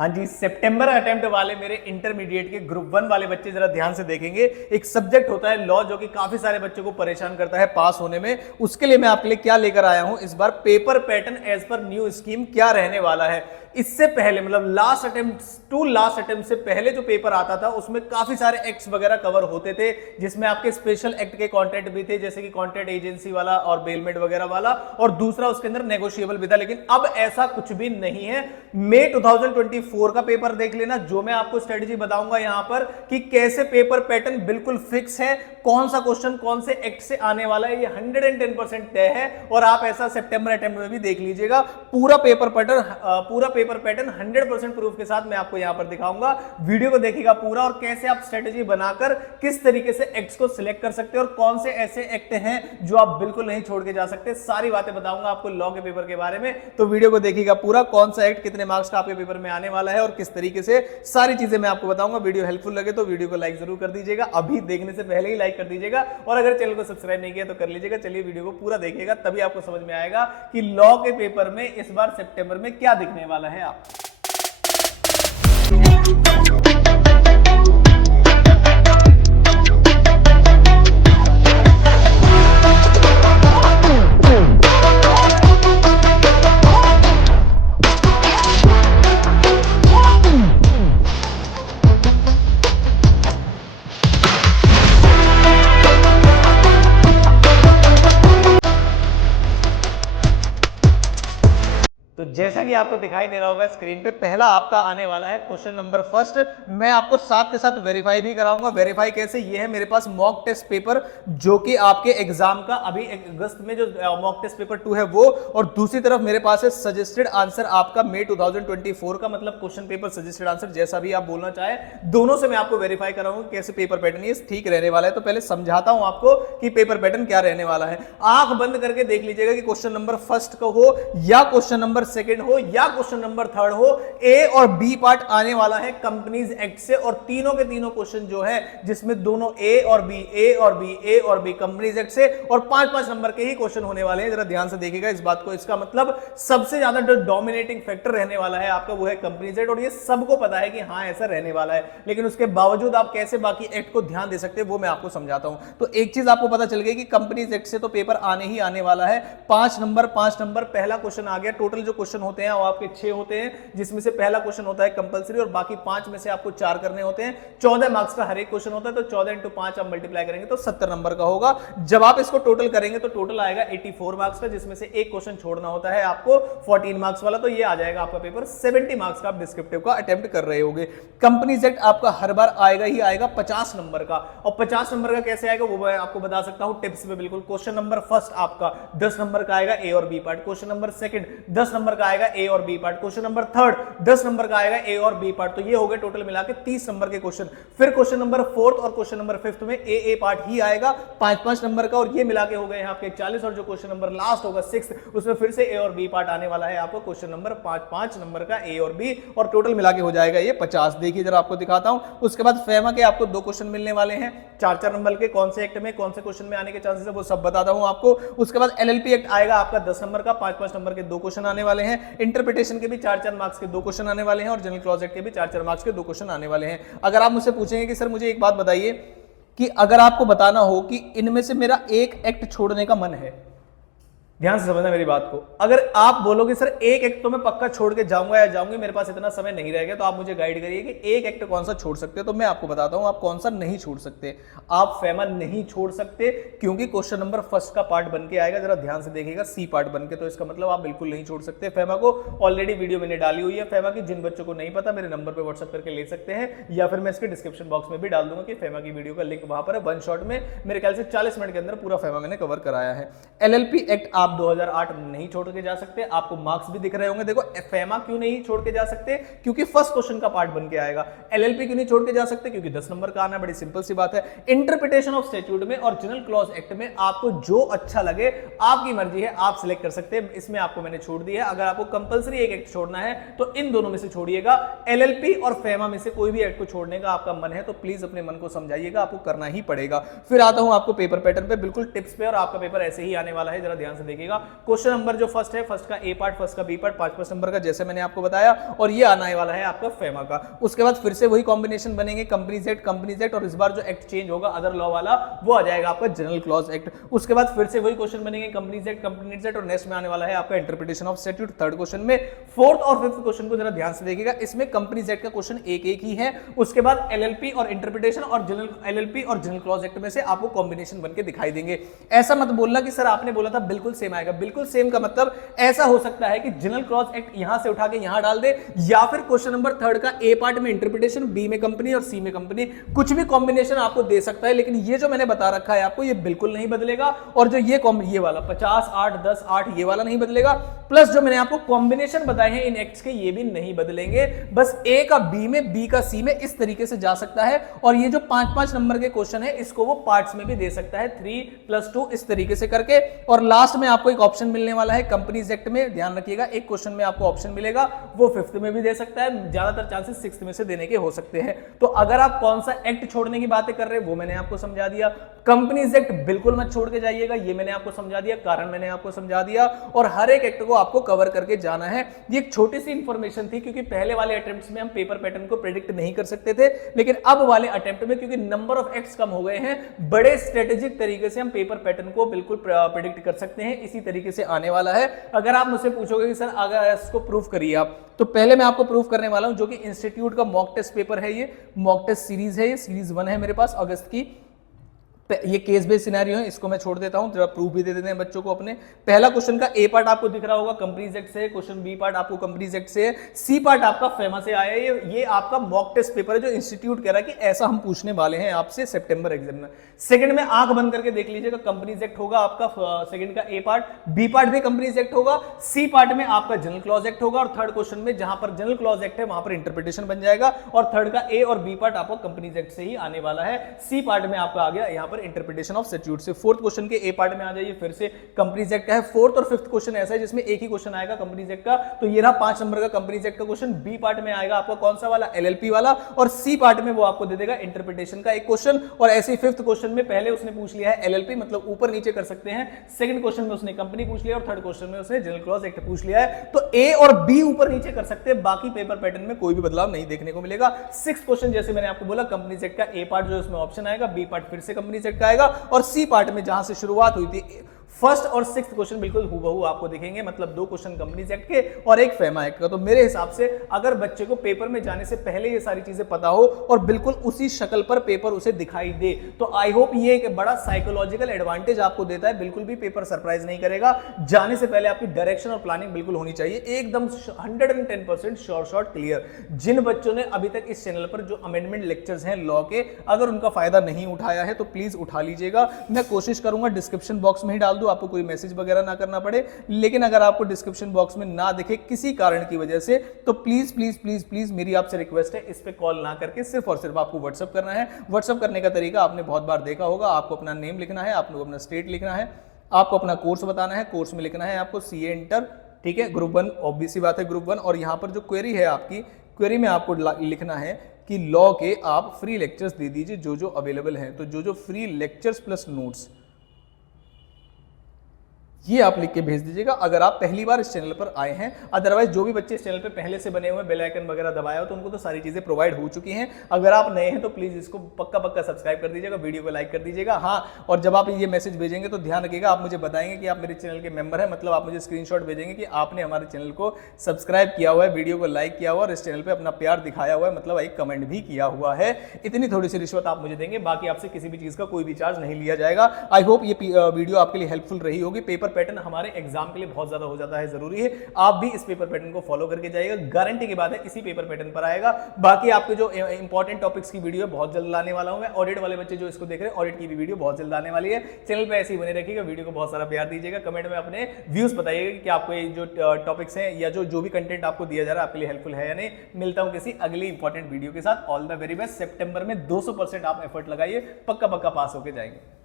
हाँ जी, सितंबर अटेम्प्ट वाले मेरे इंटरमीडिएट के ग्रुप 1 वाले बच्चे जरा ध्यान से देखेंगे। एक सब्जेक्ट होता है लॉ, जो कि काफी सारे बच्चों को परेशान करता है पास होने में। उसके लिए मैं आपके लिए क्या लेकर आया हूं इस बार, paper pattern as per new scheme क्या रहने वाला है। इससे पहले मतलब लास्ट अटेम्प्ट से पहले जो पेपर आता था उसमें काफी सारे एक्ट्स वगैरह कवर होते थे, जिसमें आपके स्पेशल एक्ट के कॉन्ट्रैक्ट भी थे, जैसे कि कॉन्ट्रैक्ट एजेंसी वाला और बेलमेट वगैरह वाला, और दूसरा उसके अंदर नेगोशिएबल भी था। लेकिन अब ऐसा कुछ भी नहीं है। मई 2024 का पेपर देख लेना, जो मैं आपको स्ट्रेटेजी बताऊंगा यहां पर कि कैसे पेपर पैटर्न बिल्कुल फिक्स है, कौन सा क्वेश्चन कौन से एक्ट से आने वाला है, ये 110% तय है। और आप ऐसा सितंबर अटेम्प्ट में भी देख लीजिएगा। पूरा पेपर पैटर्न 100% प्रूफ के साथ मैं आपको यहां पर दिखाऊंगा। वीडियो को देखिएगा पूरा, और कैसे आप स्ट्रेटेजी बनाकर किस तरीके से एक्ट्स को सिलेक्ट कर सकते हैं और कौन से ऐसे एक्ट हैं जो आप बिल्कुल नहीं छोड़ के जा सकते। सारी बातें बताऊंगा आपको लॉ के पेपर के बारे में, तो वीडियो को देखिएगा पूरा। कौन सा एक्ट कितने मार्क्स का आपके पेपर में आने वाला है और किस तरीके से, सारी चीजें मैं आपको बताऊंगा। वीडियो हेल्पफुल लगे तो वीडियो को लाइक जरूर कर दीजिएगा, अभी देखने से पहले ही लाइक कर दीजिएगा, और अगर चैनल को सब्सक्राइब नहीं किया तो कर लीजिएगा। चलिए वीडियो को पूरा देखिएगा, तभी आपको समझ में आएगा कि लॉ के पेपर में इस बार सितंबर में क्या दिखने वाला है आप। तो जैसा कि आपको दिखाई दे रहा होगा स्क्रीन पे, पहला आपका आने वाला है क्वेश्चन नंबर फर्स्ट। मैं आपको साथ के साथ वेरीफाई भी कराऊंगा। वेरीफाई कैसे, ये है मेरे पास मॉक टेस्ट पेपर, जो कि आपके एग्जाम का अभी अगस्त में जो मॉक टेस्ट पेपर 2 है वो, और दूसरी तरफ मेरे पास है सजेस्टेड आंसर आपका मई 2024 का, मतलब क्वेश्चन पेपर सजेस्टेड आंसर, जैसा भी आप बोलना चाहे। दोनों से मैं आपको वेरीफाई कराऊंगा कैसे पेपर पैटर्न ये ठीक रहने वाला है। तो पहले समझाता हूं आपको कि पेपर पैटर्न क्या रहने वाला है। आंख बंद करके देख लीजिएगा कि क्वेश्चन नंबर फर्स्ट का हो या क्वेश्चन नंबर सेकंड हो या क्वेश्चन नंबर थर्ड हो, ए और बी पार्ट आने वाला है कंपनीज एक्ट से। और तीनों के तीनों क्वेश्चन जो है, जिसमें दोनों ए और बी कंपनीज एक्ट से, और 5-5 नंबर के ही क्वेश्चन होने वाले हैं। जरा ध्यान से देखिएगा इस बात को। इसका मतलब सबसे ज्यादा जो डोमिनेटिंग फैक्टर रहने वाला है आपका, वो है कंपनीज एक्ट। और ये सबको पता है कि हाँ ऐसा रहने वाला है, लेकिन उसके बावजूद आप कैसे बाकी एक्ट को ध्यान दे सकते हैं वो मैं आपको समझाता हूं। तो एक चीज आपको पता चल गई कि कंपनीज एक्ट से तो पेपर आने ही आने वाला है। 5 नंबर पहला क्वेश्चन आ गया। टोटल जो क्वेश्चन होते हैं वो आपके 6 होते हैं, जिसमें से पहला क्वेश्चन होता है कंपलसरी, और बाकी 5 में से आपको 4 करने होते हैं। 14 मार्क्स का हर एक क्वेश्चन होता है, तो 14 × 5 आप मल्टीप्लाई करेंगे तो 70 नंबर का होगा। जब आप इसको टोटल करेंगे तो टोटल आएगा 84 मार्क्स का, जिसमें से एक क्वेश्चन छोड़ना होता है आपको 14 मार्क्स वाला। तो ये आ जाएगा आपका पेपर 70 मार्क्स का। आप डिस्क्रिप्टिव का अटेम्प्ट कर रहे होगे। कंपनीज एक्ट आपका हर बार आएगा ही आएगा 50 नंबर का, और 50 नंबर का कैसे आएगा वो मैं आपको बता सकता हूं टिप्स में। बिल्कुल, क्वेश्चन नंबर फर्स्ट आपका 10 नंबर का आएगा, ए और B part. Question number second 10 number का आएगा, ए और B part. Question number third 10 number का आएगा, ए और बी पार्ट। तो ये हो गए टोटल मिला के 30 नंबर के क्वेश्चन। फिर क्वेश्चन नंबर फोर्थ और क्वेश्चन नंबर फिफ्थ में ए पार्ट ही आएगा 5-5 नंबर का, और ये मिला के हो गए आपके 40। और जो क्वेश्चन नंबर लास्ट होगा 6th, उसमें फिर से ए और बी पार्ट आने वाला है आपको, क्वेश्चन नंबर 5-5 नंबर का ए और बी, और टोटल मिला के हो जाएगा ये 50। देखिए जरा आपको दिखाता हूं। उसके बाद फेमा के आपको 2 क्वेश्चन मिलने वाले हैं 4-4 नंबर के। कौन से एक्ट में कौन से क्वेश्चन में आने के चांसेस है वो सब बताता हूं आपको। उसके बाद एलएलपी एक्ट आएगा आपका 10 नंबर का, 5-5 नंबर के 2 क्वेश्चन आने वाले हैं। इंटरप्रिटेशन के भी 4-4 मार्क्स के 2 क्वेश्चन आने वाले हैं, और जनरल क्लॉज एक्ट के भी 4-4 मार्क्स के 2 क्वेश्चन आने वाले हैं। अगर आप मुझसे पूछेंगे कि सर मुझे एक बात बताइए कि अगर आपको बताना हो कि इनमें से मेरा एक एक्ट छोड़ने का मन है, ध्यान से समझना मेरी बात को। अगर आप बोलोगे सर एक एक्ट तो मैं पक्का छोड़ के जाऊंगा या जाऊंगी, मेरे पास इतना समय नहीं रहेगा, तो आप मुझे गाइड करिए कि एक एक्ट कौन सा छोड़ सकते हो। तो मैं आपको बताता हूं आप कौन सा नहीं छोड़ सकते। आप फेमा नहीं छोड़ सकते, क्योंकि क्वेश्चन नंबर फर्स्ट का पार्ट बन के आएगा। जरा ध्यान से देखिएगा, सी पार्ट बन के, तो इसका मतलब आप बिल्कुल नहीं छोड़ सकते फेमा को। ऑलरेडी वीडियो मैंने डाली हुई है फेमा की, जिन बच्चों को नहीं पता मेरे नंबर पर व्हाट्सएप करके ले सकते हैं, या फिर मैं इसके डिस्क्रिप्शन बॉक्स में भी डाल दूंगा कि फेमा की वीडियो का लिंक वहां पर है। 1 शॉट में मेरे ख्याल से 40 मिनट के अंदर पूरा फेमा मैंने कवर कराया है। एलएलपी एक्ट आप 2008 नहीं छोड़ के जा सकते। आपको मार्क्स भी दिख रहे होंगे। देखो फेमा क्यों नहीं छोड़ के जा सकते, क्योंकि फर्स्ट क्वेश्चन का पार्ट बन के आएगा। एलएलपी क्यों नहीं छोड़ के जा सकते, क्योंकि 10 नंबर का आना है। बड़ी सिंपल सी बात है। इंटरप्रिटेशन ऑफ स्टैट्यूट में और जनरल क्लॉज एक्ट में आपको जो अच्छा लगे, आपकी मर्जी है, आप सिलेक्ट कर सकते हैं। इसमें आपको मैंने छोड़ दिया है। अगर आपको कंपलसरी एक एक्ट छोड़ना है तो इन दोनों में से छोड़िएगा। एलएलपी और फेमा में से कोई भी एक्ट को छोड़ने का आपका मन है तो प्लीज अपने मन को समझाइएगा, आपको करना ही पड़ेगा। फिर आता हूं आपको पेपर पैटर्न पे, बिल्कुल टिप्स पे, और आपका पेपर ऐसे ही आने वाला है। जरा ध्यान से देखिए देखिएगा। क्वेश्चन नंबर जो फर्स्ट है, फर्स्ट का ए पार्ट, फर्स्ट का बी पार्ट, 5 नंबर का, जैसे मैंने आपको बताया, और ये आने वाला है आपका फेमा का। उसके बाद फिर से वही कॉम्बिनेशन बनेंगे, कंपनीज एक्ट, और इस बार जो एक्ट चेंज होगा अदर लॉ वाला, वो आ जाएगा आपका जनरल क्लॉज एक्ट। उसके बाद फिर से वही क्वेश्चन बनेंगे, कंपनीज एक्ट, और नेक्स्ट में आने वाला है आपका interpretation of statute third question में। फोर्थ और फिफ्थ क्वेश्चन को जरा ध्यान से देखिएगा, इसमें कंपनीज एक्ट का क्वेश्चन एक एक ही है। उसके बाद एलएलपी और इंटरप्रिटेशन और जनरल एलएलपी और जनरल क्लॉज एक्ट में से आपको कॉम्बिनेशन बनके दिखाई देंगे। ऐसा मत बोलना कि सर आपने बोला था बिल्कुल सेम आएगा। बिल्कुल सेम का मतलब ऐसा हो सकता है कि जनरल क्लॉज एक्ट यहां से उठा के यहां डाल दे, या फिर क्वेश्चन नंबर थर्ड का ए पार्ट में इंटरप्रिटेशन, बी में कंपनी और सी में कंपनी, कुछ भी कॉम्बिनेशन आपको दे सकता है। लेकिन ये जो मैंने बता रखा है आपको, ये बिल्कुल नहीं बदलेगा। और जो ये वाला 50, 8, 10, 8 ये वाला नहीं बदलेगा। प्लस जो मैंने आपको कॉम्बिनेशन बताए हैं इन एक्ट्स के, ये भी नहीं बदलेंगे। बस ए का बी में, बी का सी में, इस तरीके से जा सकता है। और ये जो 5-5 नंबर के क्वेश्चन है, इसको वो पार्ट्स में भी दे सकता है, 3+2 इस तरीके से करके। और लास्ट में आपको एक ऑप्शन मिलने वाला है कंपनीज एक्ट में, ध्यान रखिएगा, एक क्वेश्चन में आपको ऑप्शन मिलेगा, वो 5th में भी दे सकता है, ज्यादातर चांसेस 6th में से देने के हो सकते हैं। तो अगर आप कौन सा एक्ट छोड़ने की बातें कर रहे हैं वो मैंने आपको समझा दिया। कंपनीज एक्ट बिल्कुल मत छोड़ के जाइएगा, ये मैंने आपको समझा दिया, कारण मैंने आपको समझा दिया। और हर एक एक्ट को आपको कवर करके जाना है। ये एक छोटी सी इंफॉर्मेशन थी, क्योंकि पहले वाले अटेम्प्ट्स में हम पेपर पैटर्न को प्रेडिक्ट नहीं कर सकते थे, लेकिन अब वाले अटेम्प्ट में क्योंकि नंबर ऑफ एक्ट्स कम हो गए हैं, बड़े स्ट्रेटेजिक तरीके से हम पेपर पैटर्न को बिल्कुल प्रेडिक्ट कर सकते हैं। इसी तरीके से आने वाला है। अगर आप मुझसे पूछोगे कि सर अगर इसको प्रूफ करिए आप, तो पहले मैं आपको प्रूफ करने वाला हूं, जो कि इंस्टीट्यूट का मॉक टेस्ट पेपर है, ये मॉक टेस्ट सीरीज है, ये सीरीज 1 है मेरे पास अगस्त की। ये केस बेस्ड सिनेरियो है, इसको मैं छोड़ देता हूं, जरा प्रूफ भी दे देते हैं बच्चों को अपने। पहला क्वेश्चन का ए पार्ट आपको दिख रहा होगा कंपनीज एक्ट से, क्वेश्चन बी पार्ट आपको कंपनीज एक्ट से, सी पार्ट आपका फेमा से आया है। ये आपका मॉक टेस्ट पेपर है जो इंस्टीट्यूट कह रहा है कि ऐसा हम पूछने वाले हैं आपसे सितंबर एग्जाम में। सेकंड में आंख बंद करके देख लीजिएगा, कंपनीज एक्ट होगा आपका सेकंड का ए पार्ट, बी पार्ट भी कंपनीज एक्ट होगा, सी पार्ट में आपका जनरल क्लॉज एक्ट होगा, और थर्ड क्वेश्चन में जहां पर जनरल क्लॉज एक्ट है वहां पर इंटरप्रिटेशन बन जाएगा। और थर्ड का ए और बी पार्ट आपको कंपनीज एक्ट से ही आने वाला है। सी पार्ट में आपका आ गया यहां पर इंटरप्रिटेशन ऑफ से। फोर्थ क्वेश्चन के ए पार्ट में आ जाइए, फिर से कंपनीज एक्ट का है। फोर्थ और फिफ्थ क्वेश्चन ऐसा है जिसमें एक ही क्वेश्चन आएगा कंपनीज एक्ट का, तो ये रहा 5 नंबर का कंपनीज एक्ट का क्वेश्चन। बी पार्ट में आएगा आपका कौन सा वाला, एलएलपी वाला, और सी पार्ट में वो आपको दे देगा इंटरप्रिटेशन का एक क्वेश्चन। और ऐसे ही फिफ्थ क्वेश्चन में पहले उसने पूछ लिया है एलएलपी, मतलब ऊपर नीचे कर सकते हैं, सेकंड क्वेश्चन में उसने कंपनी पूछ लिया, और थर्ड क्वेश्चन में उसने जनरल क्लॉज एक्ट पूछ लिया है। तो ए और बी ऊपर नीचे कर सकते हैं, बाकी पेपर पैटर्न में कोई भी बदलाव नहीं देखने को मिलेगा। सिक्स्थ क्वेश्चन जैसे मैंने आपको बोला, कंपनीज एक्ट का ए पार्ट जो उसमें ऑप्शन आएगा, बी पार्ट फिर से कंपनीज एक्ट का आएगा, और सी पार्ट में जहां से शुरुआत हुई थी फर्स्ट और सिक्स्थ क्वेश्चन बिल्कुल हूबहू आपको दिखेंगे, मतलब 2 क्वेश्चन कंपनीज एक्ट के और एक फेमा एक्ट का। तो मेरे हिसाब से अगर बच्चे को पेपर में जाने से पहले ये सारी चीजें पता हो और बिल्कुल उसी शक्ल पर पेपर उसे दिखाई दे, तो आई होप ये एक बड़ा साइकोलॉजिकल एडवांटेज आपको देता है। बिल्कुल भी पेपर सरप्राइज नहीं करेगा। जाने से पहले आपकी डायरेक्शन और प्लानिंग बिल्कुल होनी चाहिए, एकदम 110% श्योर शॉट क्लियर। जिन बच्चों ने अभी तक इस चैनल पर जो अमेंडमेंट लेक्चर्स हैं लॉ के, अगर उनका फायदा नहीं उठाया है तो प्लीज उठा लीजिएगा। मैं कोशिश करूंगा डिस्क्रिप्शन बॉक्स में ही डाल दूं, आपको कोई मैसेज वगैरह ना करना पड़े। लेकिन अगर आपको डिस्क्रिप्शन बॉक्स में ना दिखे किसी कारण की वजह से, तो प्लीज प्लीज प्लीज प्लीज मेरी आपसे रिक्वेस्ट है, इस पे कॉल ना करके सिर्फ और सिर्फ आपको व्हाट्सएप करना है। व्हाट्सएप करने का तरीका आपने बहुत बार देखा होगा। आपको अपना नेम लिखना है, आपको अपना स्टेट लिखना है, आपको अपना कोर्स बताना है, कोर्स में लिखना है आपको सीए इंटर, ठीक है, ग्रुप 1, ऑब्वियस सी बात है ग्रुप 1। और यहां पर जो क्वेरी है आपकी, क्वेरी में आपको लिखना है कि लॉ के आप फ्री लेक्चर्स दे दीजिए जो जो अवेलेबल हैं। तो जो जो फ्री लेक्चर्स प्लस नोट्स ये आप लिख के भेज दीजिएगा अगर आप पहली बार इस चैनल पर आए हैं। अदरवाइज जो भी बच्चे इस चैनल पे पहले से बने हुए बेल आइकन वगैरह दबाया हो तो उनको तो सारी चीजें प्रोवाइड हो चुकी हैं। अगर आप नए हैं तो प्लीज इसको पक्का सब्सक्राइब कर दीजिएगा, वीडियो को लाइक कर दीजिएगा। हाँ, और जब आप ये मैसेज भेजेंगे तो ध्यान रखिएगा, आप मुझे बताएंगे कि आप मेरे चैनल के मेंबर हैं, मतलब आप मुझे स्क्रीनशॉट भेजेंगे कि आपने हमारे चैनल को सब्सक्राइब किया हुआ है, वीडियो को लाइक किया हुआ और इस चैनल पर अपना प्यार दिखाया हुआ है, मतलब एक कमेंट भी किया हुआ है। इतनी थोड़ी सी रिश्वत आप मुझे देंगे, बाकी आपसे किसी भी चीज का कोई भी चार्ज नहीं लिया जाएगा। आई होप ये वीडियो आपके लिए हेल्पफुल रही होगी। पेपर पैटर्न हमारे एग्जाम के लिए बहुत ज्यादा हो जाता है, जरूरी है आप भी इस पेपर पैटर्न को फॉलो करके जाइएगा। गारंटी की बात है इसी पेपर पैटर्न पर आएगा। बाकी आपके जो इंपॉर्टेंट टॉपिक्स की वीडियो है बहुत जल्द लाने वाला हूं मैं। ऑडिट वाले बच्चे जो इसको देख रहे हैं, ऑडिट की भी वीडियो बहुत जल्द आने वाली है। चैनल पे ऐसे ही बने रखिएगा, वीडियो को बहुत सारा प्यार दीजिएगा, कमेंट में अपने व्यूज बताइएगा कि आपको ये जो टॉपिक्स हैं या जो भी कंटेंट आपको दिया जा रहा है आपके लिए हेल्पफुल है या नहीं। मिलता हूं किसी अगली इंपॉर्टेंट वीडियो के साथ। All the very best. सितंबर में 200% आप एफर्ट लगाइए, पक्का पास होके जाएंगे।